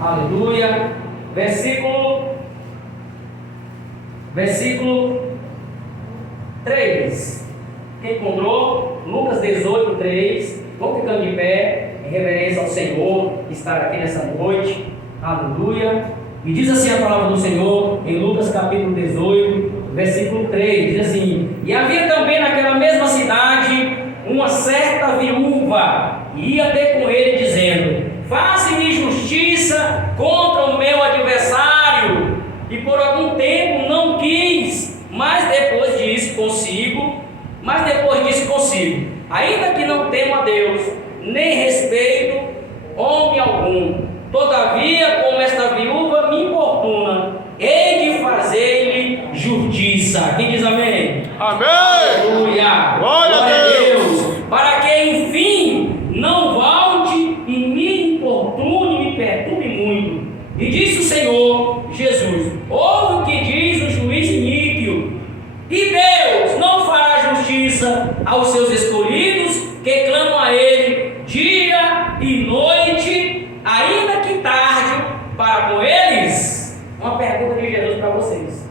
Aleluia. Versículo 3. Quem encontrou? Lucas 18, 3. Vamos ficando de pé, em reverência ao Senhor, que está aqui nessa noite. Aleluia. E diz assim a palavra do Senhor, em Lucas capítulo 18, versículo 3. Diz assim: E havia também naquela mesma cidade uma certa viúva, e ia ter com ele, dizendo: Faze-me justiça contra o meu adversário. E por algum tempo não quis, mas depois disse consigo: ainda que não temo a Deus, nem respeito homem algum, todavia, como esta viúva me importuna, hei de fazer-lhe justiça. Quem diz amém? Amém! Aleluia! Glória a Deus! Para que enfim não volte e me importune e me perturbe muito. E disse o Senhor Jesus: ouve o que diz o juiz iníquo. E Deus não fará justiça aos seus escolhidos, que clamam a Ele dia e noite, ainda que tarde, para com eles? Uma pergunta de Jesus para vocês.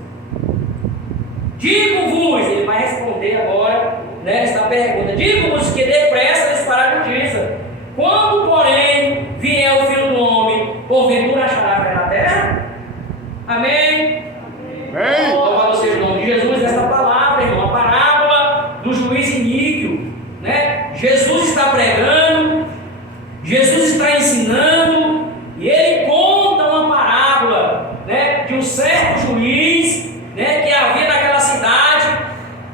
Digo-vos, ele vai responder agora nesta pergunta: digo-vos que depressa lhes fará justiça. Quando, porém, vier o Filho do Homem, porventura achará fé na terra? Amém? Amém. Louvado seja o nome de Jesus. Esta palavra, irmão, a parábola do juiz iníquo, né? Jesus está pregando, Jesus está ensinando, e ele conta uma parábola, né, de um certo juiz, né, que havia naquela cidade,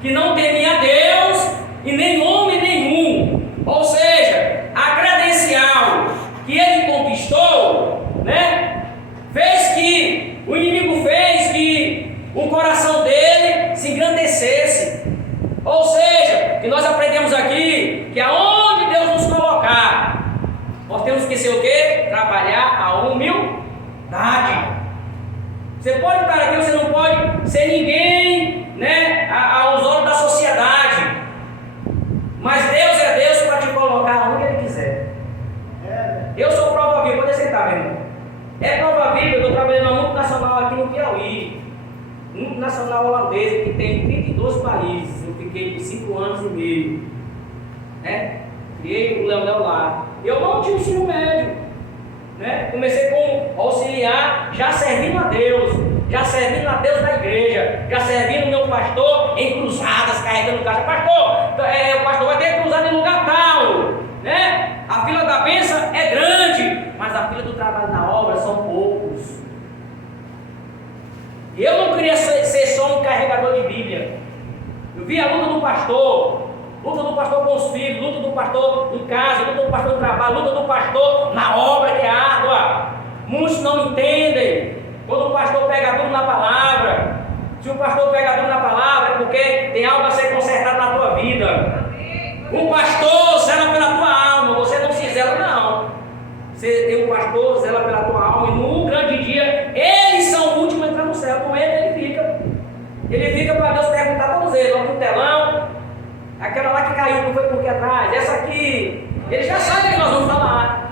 que não temia Deus e nem homem nenhum. Ou seja, a credencial que ele conquistou, né, fez que o inimigo fez que o coração dele se engrandecesse. Ou seja, que nós aprendemos aqui que aonde Deus nos colocar, nós temos que ser o quê? Trabalhar a humildade. Você pode estar aqui, você não pode ser ninguém, né, aos olhos da sociedade, mas Deus é Deus para te colocar onde Ele quiser. Eu sou prova viva, pode aceitar, meu irmão. É prova viva. Eu estou trabalhando na multinacional aqui no Piauí, multinacional holandesa, que tem 32 países. Eu fiquei 5 anos e meio, né? Criei o Leonel lá. Eu não tinha ensino médio, né? Comecei como auxiliar, já servindo a Deus da igreja, já servindo o meu pastor em cruzadas, carregando caixa. Pastor, o pastor vai ter cruzada em lugar tal, né? A fila da bênção é grande, mas a fila do trabalho na obra são poucos. E eu não queria ser só um carregador de Bíblia. Eu vi a luta do pastor com os filhos, luta do pastor em casa, luta do pastor no trabalho, luta do pastor na obra que é árdua. Muitos não entendem. Quando o pastor pega tudo na palavra, se o pastor pega tudo na palavra, é porque tem algo a ser consertado na tua vida. Um pastor zela pela tua alma, você não se zela, não. Você tem um pastor, zela pela tua alma, e no grande dia, eles são o último a entrar no céu. Com ele fica. Ele fica para Deus perguntar todos eles, ó, no telão, aquela lá que caiu, não foi por que atrás, essa aqui, eles já sabem o que nós vamos falar.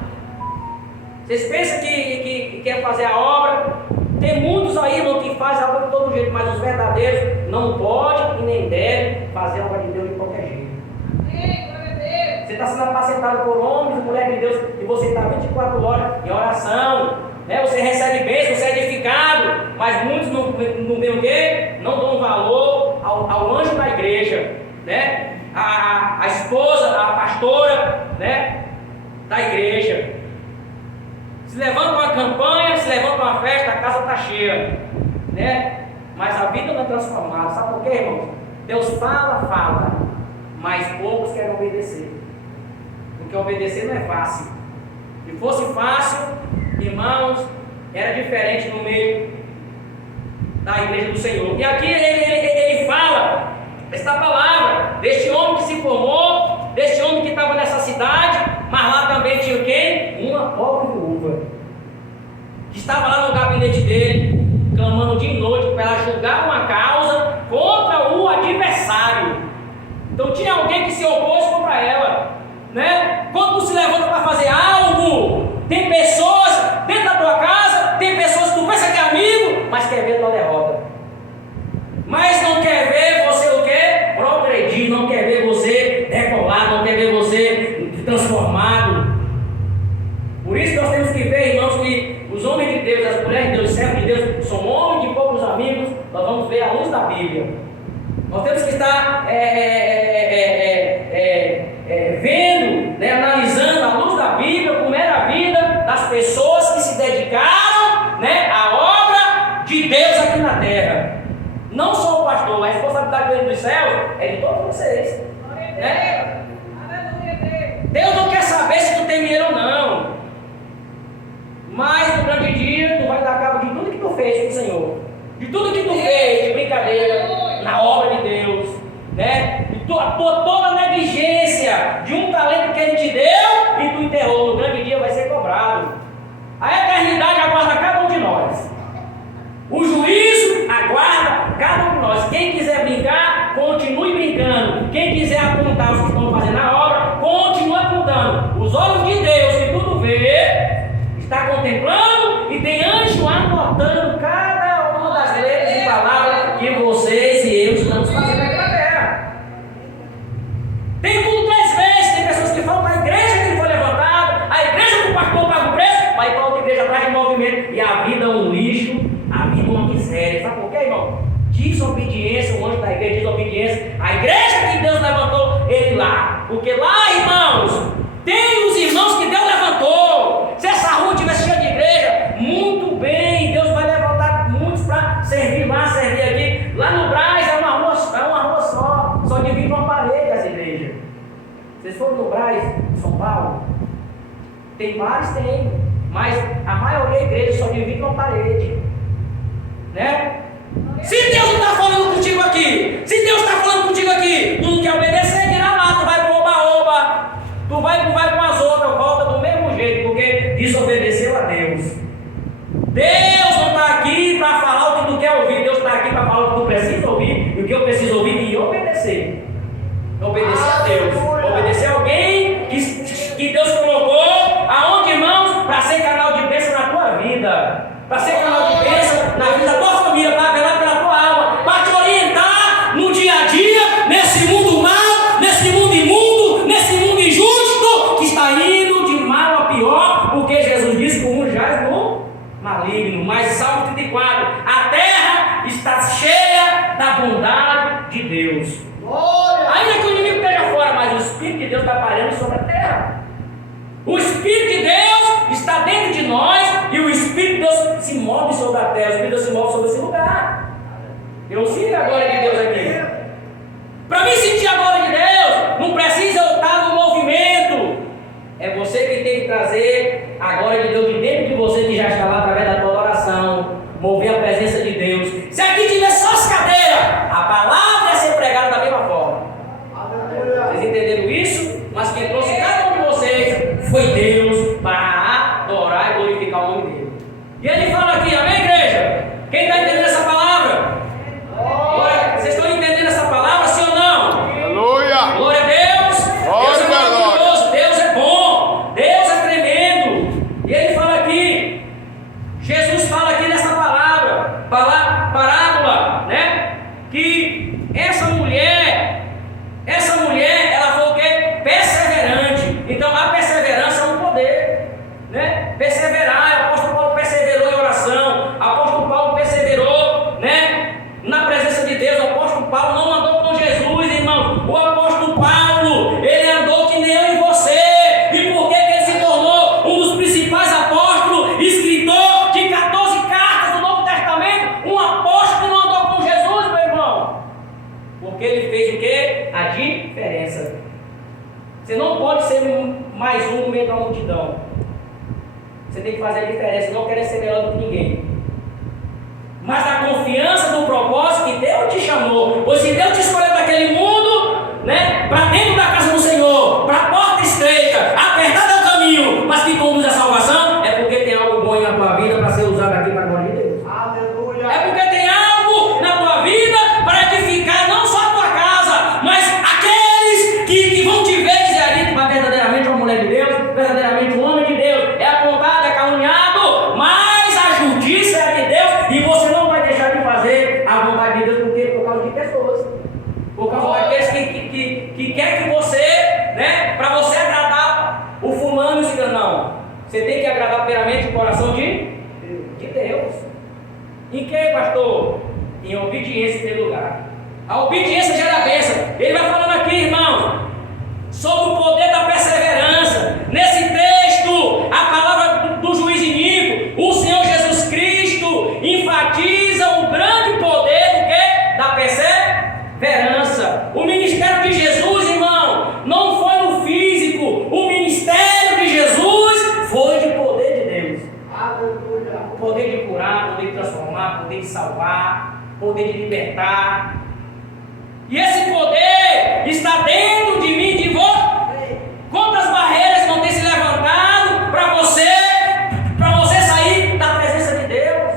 Vocês pensam que quer fazer a obra? Tem muitos aí, irmão, que fazem a obra de todo jeito, mas os verdadeiros não podem e nem devem fazer a obra de Deus de qualquer jeito. Você está sendo apacentado por homens e mulheres de Deus, e você está 24 horas em oração, né? Você recebe bênção, você é edificado, mas muitos não veem o quê? Não dão valor ao anjo da igreja, né? A esposa, a pastora, né, da igreja. Se levanta uma campanha, se levanta uma festa, a casa está cheia, né? Mas a vida não é transformada. Sabe por quê, irmãos? Deus fala, mas poucos querem obedecer. Porque obedecer não é fácil. Se fosse fácil, irmãos, era diferente no meio da igreja do Senhor. E aqui ele fala esta palavra deste homem que se formou, deste homem que estava nessa cidade, mas lá também tinha quem? Uma pobre viúva, que estava lá no gabinete dele, clamando dia e noite para ela julgar uma causa contra o adversário. Então tinha alguém que se opôs contra ela, né? Quando tu se levanta para fazer algo, tem pessoas dentro da tua casa Por isso nós temos que ver, irmãos, que os homens de Deus, as mulheres de Deus, os servos de Deus, são homens de poucos amigos. Nós vamos ver a luz da Bíblia. Nós temos que estar vendo, né, analisando a luz da Bíblia, como era a vida das pessoas que se dedicaram, né, à obra de Deus aqui na terra. Não só o pastor, a responsabilidade dele dos céus é de todos vocês. Né? Deus não quer saber se tu tem dinheiro ou não. Mas no grande dia tu vai dar cabo de tudo que tu fez com o Senhor. De tudo que tu fez de brincadeira na obra de Deus. Né? E toda a negligência de um talento que Ele te deu e tu enterrou. No grande dia vai ser cobrado. A eternidade aguarda cada um de nós. O juízo aguarda cada um de nós. Quem quiser brincar, continue brincando. Quem quiser apontar os que estão fazendo a obra, continue apontando. Os olhos de Deus, que tudo vê, está contemplando e tem anjo anotando cada uma das letras e palavras que vocês e eu estamos fazendo aqui na terra. Tem tudo 3 vezes. Tem pessoas que falam para a igreja que ele foi levantado, a igreja que o pastor paga o preço, vai para outra igreja atrás de movimento. E a vida é um lixo. A vida é uma miséria. Sabe por quê, irmão? Desobediência, o anjo da igreja, desobediência. A igreja que Deus levantou ele lá. Porque lá, irmãos, tem os irmãos que Deus levantou. Se essa rua tivesse cheia de igreja, muito bem, Deus vai levantar muitos para servir lá, servir aqui. Lá no Brás é uma rua só divide uma parede essa igreja. Vocês foram no Brás, São Paulo? Tem vários, tem, mas a maioria da igreja só divide uma parede. Né? Se Deus não está falando contigo aqui, se Deus está falando contigo aqui, tu não quer obedecer, dirá lá, tu vai para o oba-oba, tu vai com as outras, volta do mesmo jeito, porque desobedeceu a Deus. Deus não está aqui para falar o que tu quer ouvir, Deus está aqui para falar o que tu precisa ouvir, e o que eu preciso ouvir e obedecer. Obedecer a Deus, obedecer a alguém que Deus colocou, aonde, irmãos, para ser canal de bênção na tua vida. Para ser canal de bênção na vida da tua família, para velar pela tua alma, para te orientar no dia a dia, nesse mundo mau, nesse mundo imundo, nesse mundo injusto, que está indo de mal a pior, porque Jesus disse que o mundo jaz no maligno. Mas Salmo 34, a terra está cheia da bondade de Deus. Ainda que o inimigo esteja fora, mas o Espírito de Deus está pairando sobre a terra. O Espírito de Deus está dentro de nós e o Espírito de Deus se move sobre a terra, o Espírito de Deus se move sobre esse lugar. Eu sinto a glória de Deus aqui. Para mim sentir a glória de Deus, não precisa eu estar no movimento. É você que tem que trazer a glória de Deus de dentro de você, que já está lá através da tua oração, mover a presença de Deus. Se aqui tiver só as cadeiras, a palavra é ser pregada da mesma forma. Vocês entenderam isso? Mas quem trouxe cada um de vocês foi Deus para adorar e glorificar o nome dele. E ele fala aqui, amém, igreja? Quem está entendendo essa palavra? Glória, vocês estão entendendo essa palavra, sim ou não? Aleluia! Glória a Deus! Deus é maravilhoso, Deus é bom, Deus é tremendo. E ele fala aqui, Jesus fala aqui nessa parábola, né? Que essa mulher, ela foi o quê? Perseverante. Então a perseverança é um poder, né? Perseverar, o apóstolo Paulo perseverou em oração, o apóstolo Paulo perseverou, né? Na presença de Deus. O apóstolo Paulo não andou com Jesus, irmão. O apóstolo Paulo, ele andou que nem eu e você. E por que ele se tornou um dos principais apóstolos, escritor de 14 cartas do Novo Testamento? Um apóstolo que não andou com Jesus, meu irmão. Porque ele fez o quê? A diferença. Você não pode ser mais um no meio da multidão. Você tem que fazer a diferença, não querer ser melhor do que ninguém. Mas a confiança do propósito que Deus te chamou. Pois se Deus te escolheu daquele mundo, né, para dentro da casa do Senhor, para a porta estreita, apertada é o caminho, mas que conduz à salvação, é porque tem algo bom na tua vida para ser usado aqui para a glória de Deus. Aleluia. É porque tem algo na tua vida para edificar não só a tua casa, mas aqueles que vão te ver dizer ali que vai verdadeiramente uma mulher de Deus, verdadeiramente um homem de Deus, é apontado, é caluniado, mas a justiça é de Deus e você não vai deixar de fazer a vontade de Deus, porque por causa de pessoas, por causa e agradar plenamente o coração de Deus. Em que, pastor? Em obediência em primeiro lugar. A obediência gera bênção. Ele vai falando aqui, irmãos, sobre o poder da perseverança. Nesse texto, a palavra do juiz iníquo, o Senhor Jesus Cristo enfatiza o grande poder do que? Da perseverança. O ministério de Jesus, irmão, não foi no físico. O ministério de Jesus foi de poder de Deus. Poder de curar, poder de transformar, poder de salvar, poder de libertar. E esse poder está dentro de mim e de você. Quantas barreiras não têm se levantado para você sair da presença de Deus?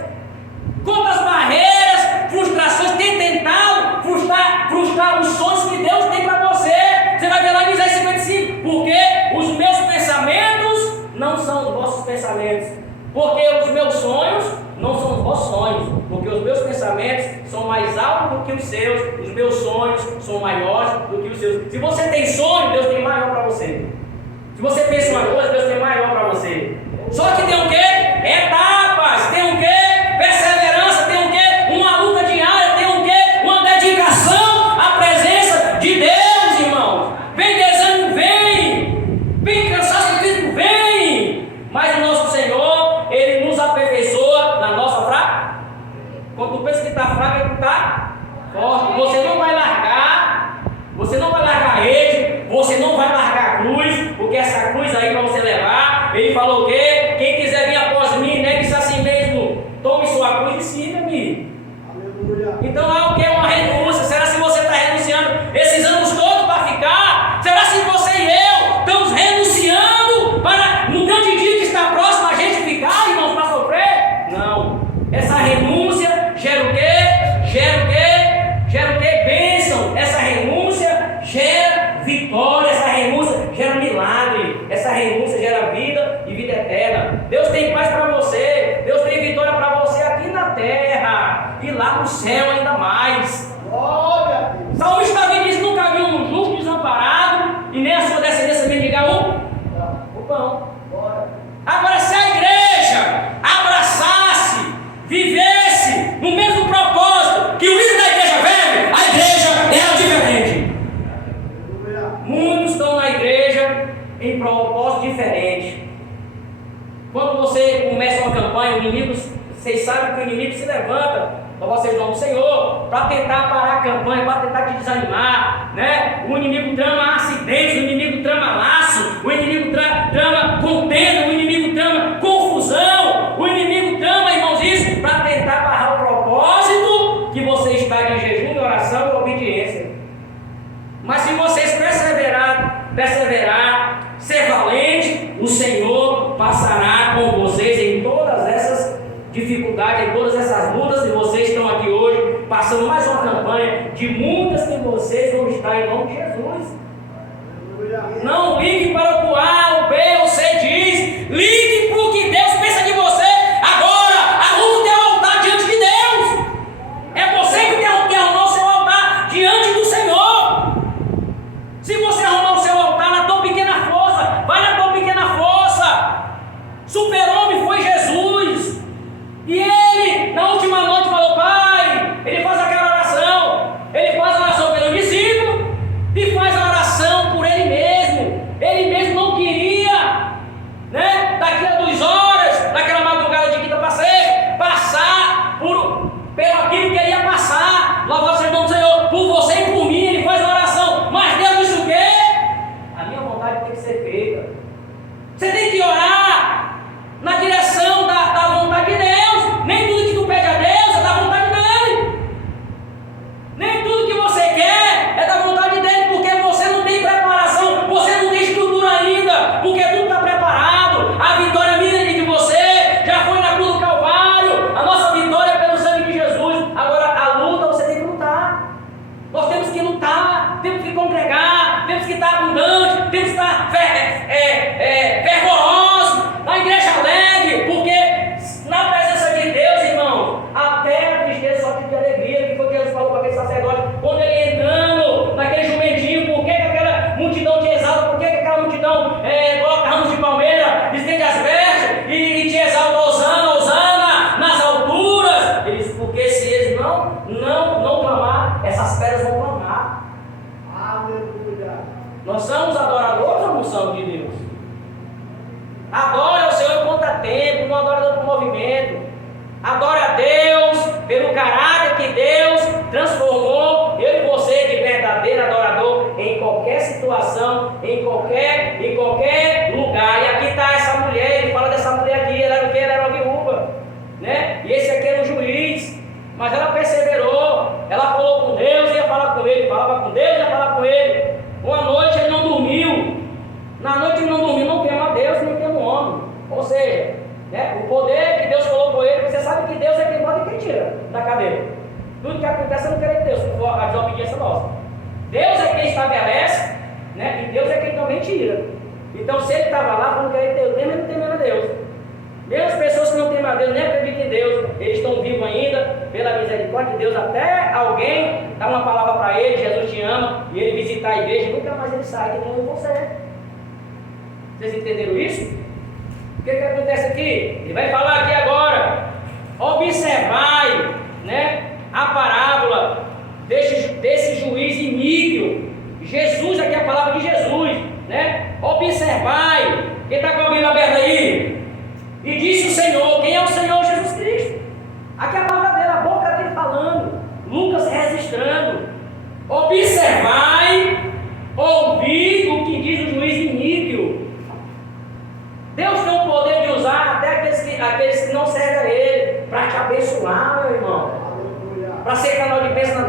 Quantas barreiras, frustrações têm tentado frustrar os sonhos que Deus tem para você? Você vai ver lá em Isaías 55, porque os meus pensamentos não são os vossos pensamentos, porque os meus sonhos não são os vossos sonhos, porque os meus pensamentos são mais altos do que os seus, os meus sonhos são maiores do que os seus. Se você tem sonho, Deus tem maior para você. Se você pensa uma coisa, Deus tem maior para você. Só que tem o quê? Etapas, tem o quê? Perseverança, tem o quê? Uma luta diária, tem o quê? Uma dedicação à presença de Deus, irmãos. Vem desânimo, vem cansaço físico, vem. Mas o nosso Senhor, Ele nos aperfeiçoa na nossa fraca. Quando tu pensa que está fraco, Ele está forte. Você não vai largar a rede, você não vai largar a cruz, porque essa cruz aí para você levar, Ele falou o quê? Quem quiser vir após mim, negue-se a si mesmo, tome sua cruz e siga-me. Então há o que? Uma renúncia. Será se você está renunciando esses anos todos para ficar? Será se você e eu estamos renunciando para no grande dia que está próximo a gente ficar, irmãos, para sofrer? Não. Essa renúncia gera o quê? Gera o quê? Bênção. Essa renúncia gera vitória. Essa renúncia gera milagre. Essa renúncia gera vida e vida eterna. Deus tem paz para você. Deus tem vitória para você aqui na terra e lá no céu ainda mais. Salmista Davi diz: nunca viu um justo desamparado e nem a sua descendência mendigar o pão. Agora, se a igreja abraçasse, vivesse no mesmo propósito que o líder da igreja vive, a igreja era diferente. Muitos estão na igreja em propósito diferente. Quando você começa uma campanha, o inimigo, vocês sabem que o inimigo se levanta para vocês vão do Senhor, para tentar parar a campanha, para tentar te desanimar, né? O inimigo trama acidentes, o inimigo trama laço, o inimigo trama contenda, o inimigo trama confusão, o inimigo trama, irmãos, isso para tentar barrar o propósito que você está de jejum, de oração e obediência. Mas se vocês perseverar, ser valente, o Senhor passará com vocês em todas essas dificuldades, em todas essas lutas, e vocês estão aqui hoje passando mais uma campanha de muitas que vocês vão estar em nome de Jesus. Não ligue para o que A, o B ou C diz, ligue para o que Deus pensa de você. Agora, arrume o teu altar diante de Deus. É você que tem que arrumar o seu altar diante do Senhor. Se você arrumar o seu altar na tua pequena força, vai na tua pequena força. Super-homem foi Jesus. E ele, na última noite, falou: Pai, ele faz aquela oração, ele faz a oração pelo discípulo e Nós somos adoradores ou não somos de Deus? Adora o Senhor por contratempo, não adora por movimento. Adora a Deus pelo caráter que Deus transformou eu e você de verdadeiro adorador em qualquer situação, em qualquer lugar. E aqui está essa mulher, ele fala dessa mulher aqui, ela era o que? Ela era uma viúva, né? E esse aqui era um juiz, mas ela perseverou, ela falou com Deus, ia falar com ele, falava com Deus, ia falar com ele. Uma noite ele não dormiu, na noite ele não dormiu, não tema a Deus, nem tema o homem. Ou seja, né, o poder que Deus colocou ele, você sabe que Deus é quem bota e quem tira da cadeira. Tudo que acontece é não querer Deus, se for a desobediência nossa. Deus é quem estabelece, né, e Deus é quem também tira. Então se ele estava lá, foi não querer Deus, nem mesmo temendo a Deus. Mesmo as pessoas que não temem a Deus, nem acreditam em Deus, eles estão vivos ainda, pela misericórdia de Deus, até alguém dar uma palavra para ele, Jesus te ama, e ele visitar a igreja, nunca mais ele sai, que nem eu e você. Vocês entenderam isso? O que acontece aqui? Ele vai falar aqui agora. Observai, né, a parábola desse juiz iníquo. Jesus, aqui é a palavra de Jesus, né? Observai. Quem está com a Bíblia aberta aí? E disse o Senhor. Quem é o Senhor? Jesus Cristo. Aqui é a palavra dele, a boca dele falando. Lucas registrando. Observai, ouvi o que diz o juiz iníquo. Deus tem o poder de usar até aqueles que não servem a Ele, para te abençoar, meu irmão, para ser canal de bênção na